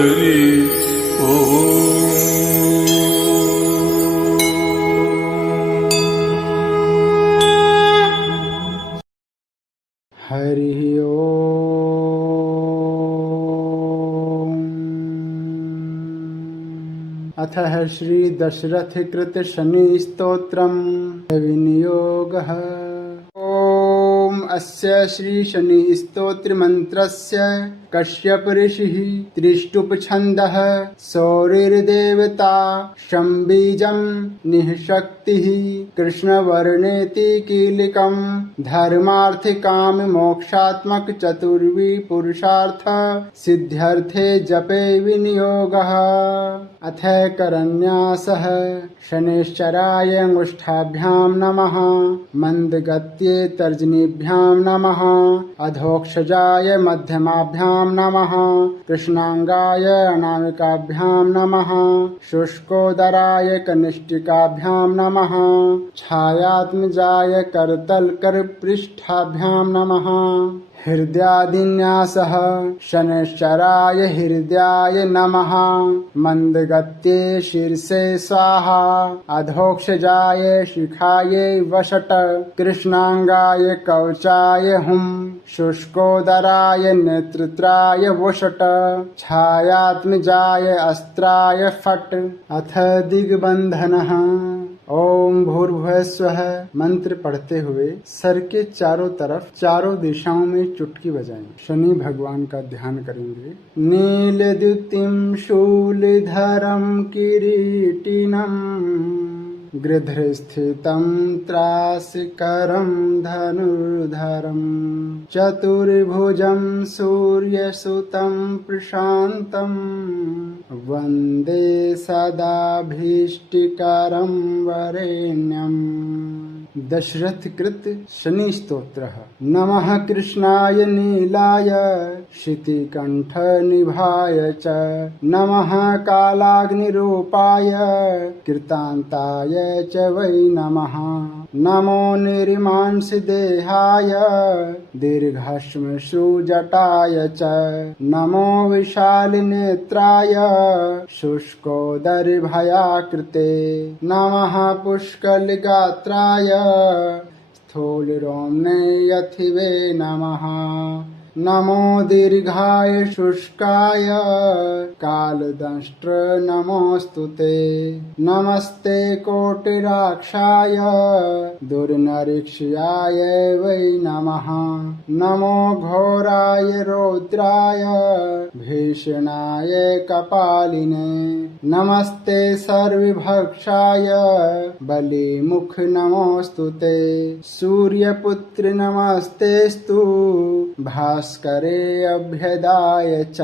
हरि ओम। अथ श्री दशरथ कृत शनि स्तोत्रम् विनियोगः। ओम अस्य श्री शनि स्तोत्र मंत्रस्य कश्यप ऋषिः त्रिष्टुप छन्दः सौरिर्देवता शम्बीजं निःशक्तिः कृष्णवर्णेति कीलिकम् धर्मार्थिकाम मोक्षात्मक चतुर्वि पुरुषार्थ सिद्ध्यर्थे जपे विनियोगः। अथ करन्यासः शनैश्चराय अंगुष्ठाभ्यां नमः मंदगत्ये तर्जनीभ्यां नमः अधोक्षजाय मध्यमाभ्यां नमः कृष्णांगाय अनामिकाभ्यां नमः शुष्कोदराय कनिष्ठिकाभ्यां नमः छायात्मजाय करतलकरपृष्ठाभ्यां नमः। हृदयादिन्यासः शनैश्चराय हृदयाय नमः मंदगत्ये शीर्षे स्वाहा अधोक्षजाय शिखाय वषट कृष्णांगाय कवचाय हुं शुष्कोदराय नेत्रत्राय वषट छायात्मजाय अस्त्राय फट्। अथ दिग्बंधनः। ओम भूर्भुवः स्वः मंत्र पढ़ते हुए सर के चारों तरफ चारों दिशाओं में चुटकी बजाएं। शनि भगवान का ध्यान करेंगे। नीलद्युतिं शूलधरं किरीटिनं गृध्रस्थितं त्रासकरं धनुर्धरं चतुर्भुजं सूर्यसुतं प्रशान्तं वन्दे सदाभीष्टकरं वरेण्यम्। दशरथ कृत शनि स्तोत्र। नमः कृष्णाय नीलाय शितिकंठ निभाय च नमः कालाग्निरूपाय कृतांताय च वै नमः। नमो निर्मांसदेहाय दीर्घश्मश्रुजटाय च नमो विशालनेत्राय शुष्कोदरभयाकृते नमः पुष्कलगात्राय स्थूलरोम्णे यथिवे नमः। नमो दीर्घाय शुष्काय कालदंष्ट्र नमोस्तुते। नमस्ते कोटिराक्षाय दुर्निरीक्ष्याय वै नमः। नमो घोराय रौद्राय भीषणाय कपालिने नमस्ते सर्वभक्षाय बलिमुख नमोस्तुते। सूर्यपुत्र नमस्तेस्तु भास्करे अभ्यदाय च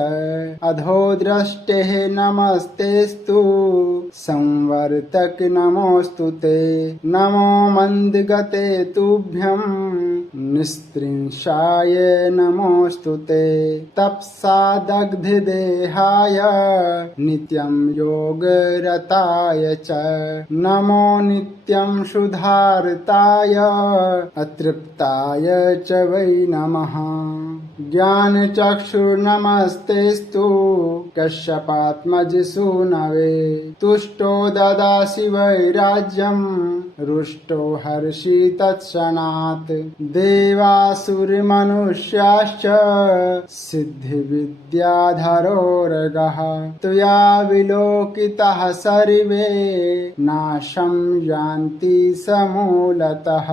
अधोद्रष्टेः नमस्तेस्तु संवर्तक नमोस्तुते। नमो मंदगते तुभ्यं निस्त्रिंशाय नमोस्तुते। तपसा दग्धदेहाय नित्यं योगरताय च नमो नित्यं सुधारताय अतृप्ताय च वै नमः। ज्ञानचक्षुर्नमस्तेस्तु कश्यपात्मज सूनवे तुष्टो ददासि वैराज्यं रुष्टो हर्षि तत्क्षणात्। देवासुरमनुष्याश्च सिद्धिविद्याधरोरगः त्वया विलोकिताः सर्वे नाशं यान्ति समूलतः।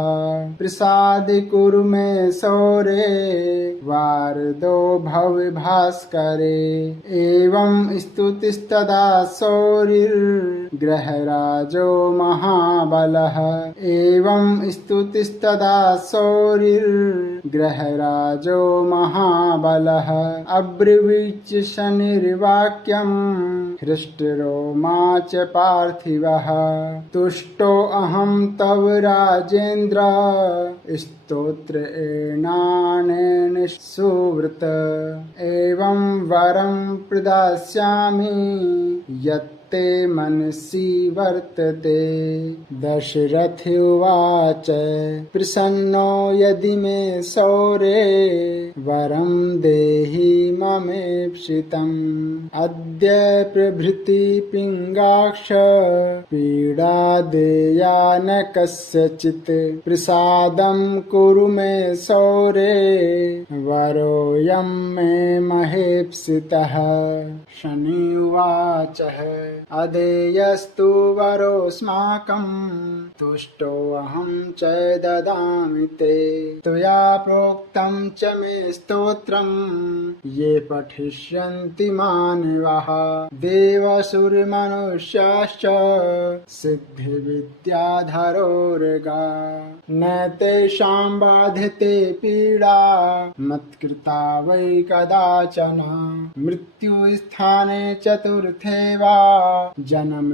प्रसादि कुरु मे सौरे वारदो भव भास्करे। एवं स्तुतिस्तदा सौरिर्ग्रहराजो महाबलः। एवं स्तुतिस्तदा सौरिर्ग्रहराजो महाबलः। अब्रवीच शनिर्वाक्यं हृष्टरोमा च पार्थिवः। तुष्टो अहं तव राजेन्द्र स्तोत्र एणानेन सुव्रत। एवं वरं प्रदास्यामि यत् ते मनसि वर्तते। दशरथ उवाच प्रसन्नो यदि मे सौरे वरं देहि ममेप्सितम्। अद्य प्रभृति पिङ्गाक्ष पीडा देया न कस्यचित्। प्रसादं कुरु मे सौरे वरोऽयं मे महेप्सितः। शनि उवाच अदेयस्तु वरोऽस्माकं तुष्टोऽहं च ददामि ते। त्वया प्रोक्तं च मे स्तोत्रं ये पठिष्यन्ति मानवाः। देवासुरमनुष्याश्च सिद्धिविद्याधरोर्गा न तेषां बाधते पीडा मत्कृता वै कदाचन। मृत्युस्थाने चतुर्थे वा जन्म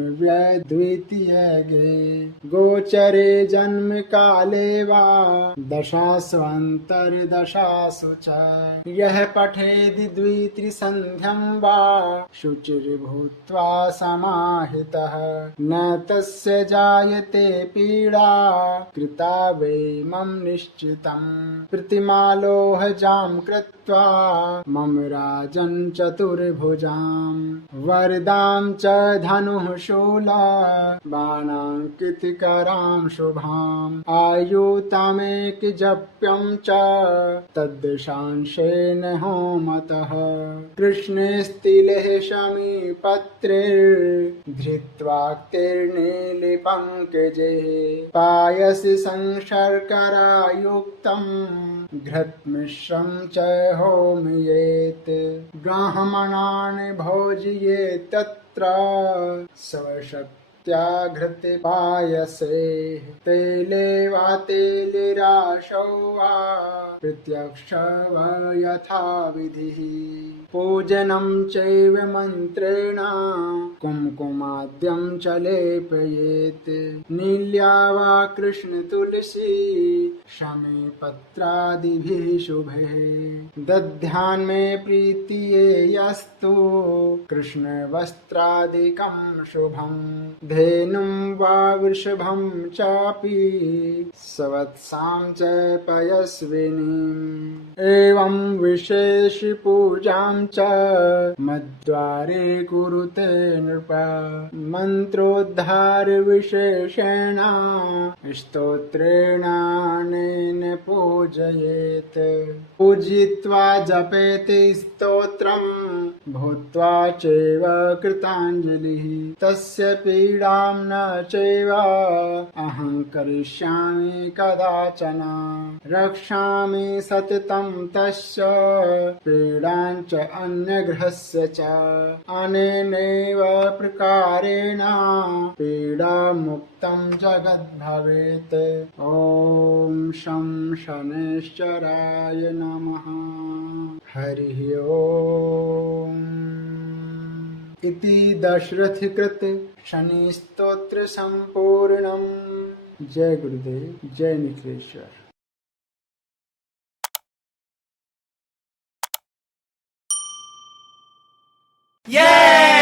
द्वितीये गोचरे जन्म काले वा दशास्वन्तर्दशासु च। यः पठेदि द्वित्रिसन्ध्यं वा शुचिर्भूत्वा समाहितः न तस्य जायते पीडा कृता वै मम निश्चितम्। प्रतिमालोहजां कृत्वा मम राजन् चतुर्भुजाम् वरदां च धनुः शूला बाणाङ्कितकरां शुभाम्। आयुतामेकजप्यं च तद्दशांशेन होमतः। कृष्णेस्तिलेः शमीपत्रेर्धृत्वाक्तिर्नीलपङ्कजे पायसि संशर्करायुक्तं घृतमिश्रं च होमयेत्। ब्राह्मणान् भोजयेत् तत्र स्वशक्त्या घृतपायसे। तेले वा तेलिराशौ वा प्रत्यक्ष वा यथा विधिः। पूजनं चैव मन्त्रेण कुङ्कुमाद्यं च लेपयेत्। नील्या वा कृष्णतुलसी शमीपत्रादिभिः शुभैः। दध्यान्मे प्रीतिये यस्तु कृष्णवस्त्रादिकं शुभम्। धेनुं वा वृषभं चापि सवत्सां च पयस्विनीम्। एवं विशेष पूजां च मद्वारे कुरुते नृप। मन्त्रोद्धार विशेषेण स्तोत्रेणानेन पूजयेत्। पूजयित्वा जपेत् स्तोत्रं भूत्वा चैव कृताञ्जलिः। तस्य पीडां न चैव अहं करिष्यामि कदाचन। रक्षामि सततं तस्य पीडां च अन्यग्रहस्य च। अनेनैव प्रकारेण पीडामुक्तं जगद्भवेत्। ॐ शं शनैश्चराय नमः। हरिः ॐ। इति दशरथकृत शनि स्तोत्र संपूर्णम्। जय गुरुदेव, जय निखिलेश्वर। Yeah!